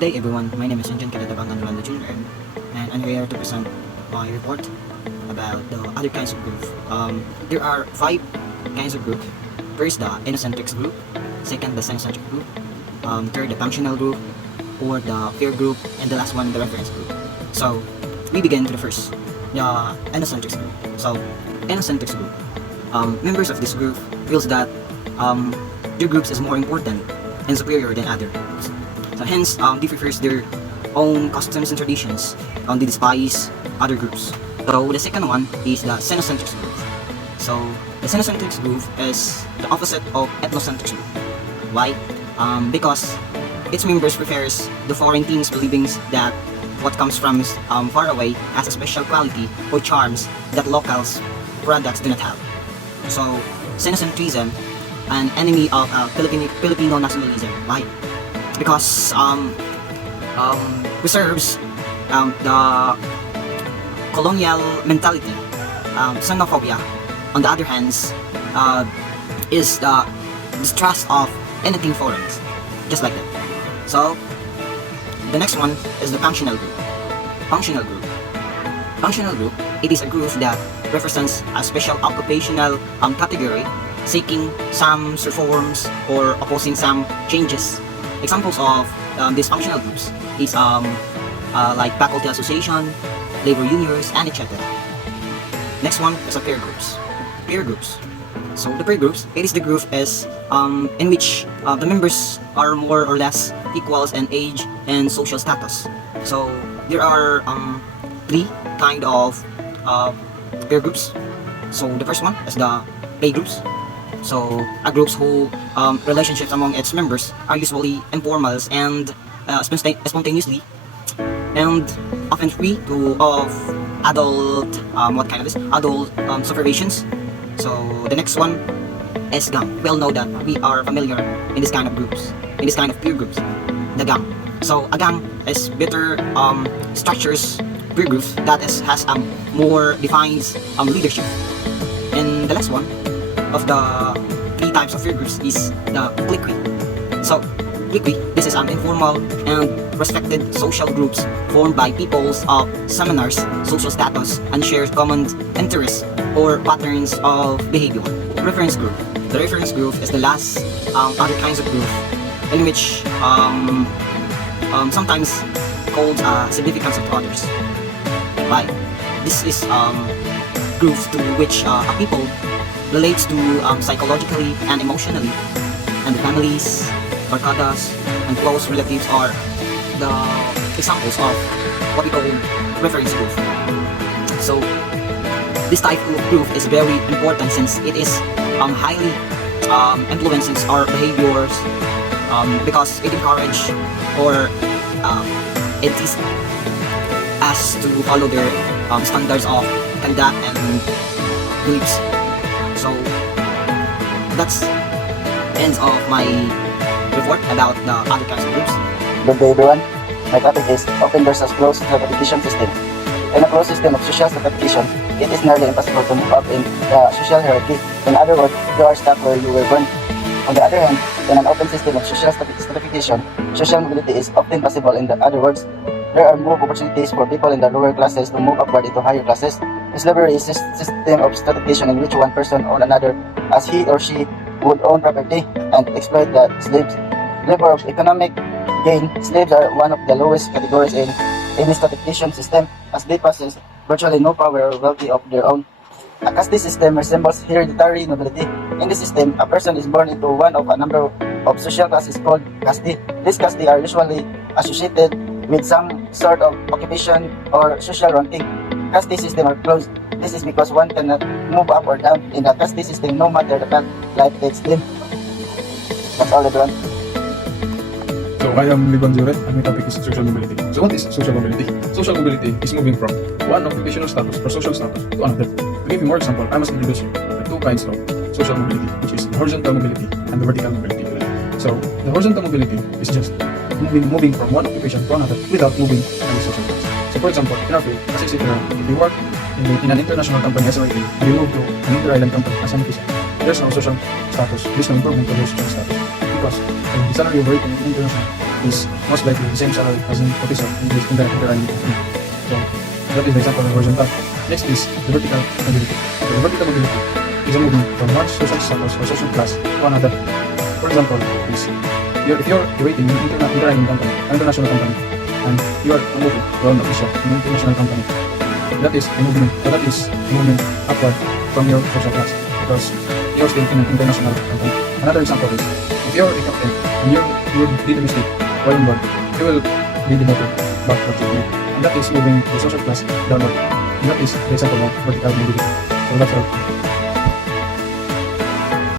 Good day everyone, my name is Injan Kadatabangan Rolando Jr. and I'm here to present my report about the other kinds of group. There are 5 kinds of group. First, the inocentric group. Second, the synocentric group. Third, the functional group, or the peer group, and the last one, the reference group. So, we begin to the first, the inocentric group. So, inocentric group. Members of this group feels that their groups is more important and superior than other groups. So hence, they prefers their own customs and traditions. They despise other groups. So the second one is the xenocentric group. So the xenocentric group is the opposite of ethnocentric group. Why? Because its members prefers the foreign things, believing that what comes from far away has a special quality or charms that locals products do not have. So xenocentrism, an enemy of Filipino nationalism. Why? Because preserves the colonial mentality. Xenophobia, on the other hand, is the distrust of anything foreign, just like that. So the next one is the functional group. Functional group. Functional group, it is a group that represents a special occupational category seeking some reforms or opposing some changes. Examples of these functional groups is like faculty association, labor unions, and etc. Next one is a peer groups. Peer groups. So the peer groups, it is the group is in which the members are more or less equals in age and social status. So there are 3 kind of peer groups. So the first one is the play groups. So groups who relationships among its members are usually informal and spontaneously and often free of adult adult supervisions. So the next one is gang. We all know that we are familiar in this kind of groups, in this kind of peer groups, the gang. So a gang is better structures peer groups that has more defined leadership. And the last one of the 3 types of peer groups is the clique. So clique, this is informal and respected social groups formed by peoples of similar social status and shared common interests or patterns of behavior. Reference group. The reference group is the last other kinds of group in which sometimes called significance of others. Like this is groups to which a people relates to psychologically and emotionally, and the families, barcadas, and close relatives are the examples of what we call reference group. So this type of group is very important since it is highly influencing our behaviors because it encourages or it is us to follow their standards of conduct and beliefs. So that's ends of my report about the other kinds of groups. Good day everyone. My topic is open versus closed stratification system. In a closed system of social stratification, it is nearly impossible to move up in the social hierarchy. In other words, you are stuck where you were born. On the other hand, in an open system of social stratification, social mobility is often possible. In other words, there are more opportunities for people in the lower classes to move upward into higher classes. Slavery is a system of stratification in which one person owns another as he or she would own property and exploit the slaves. Level of economic gain, slaves are one of the lowest categories in any stratification system as they possess virtually no power or wealth of their own. A caste system resembles hereditary nobility. In this system, a person is born into one of a number of social classes called caste. These castes are usually associated with some sort of occupation or social ranking. Caste system are closed. This is because one cannot move up or down in the caste system no matter the path life takes them. That's all everyone. So I am Liban Juret and my topic is social mobility. So what is social mobility? Social mobility is moving from one occupational status or social status to another. To give you more example, I must introduce you the 2 kinds of social mobility, which is the horizontal mobility and the vertical mobility. So the horizontal mobility is just moving from one occupation to another without moving any social class. So for example, in our field, as I said earlier, if you work in an international company as a rating, and you move to an inter-island company as an officer, there's no social status, there's no improvement of your social status because the salary of rating in international is most likely the same salary as an officer in this interlining company. So that is the example of horizontal. Next is the vertical mobility. So the vertical mobility is a moving from one social status or social class to another. For example, is if you're waiting in an interlining company, an international company, and you are promoted to an officer in an international company, that is a movement upward from your social class because you're still in an international company. Another example is if you're a captain and you did a mistake while on board, you will be demoted back to the mate. And that is moving the social class downward. And that is the example of vertical mobility. So that's all.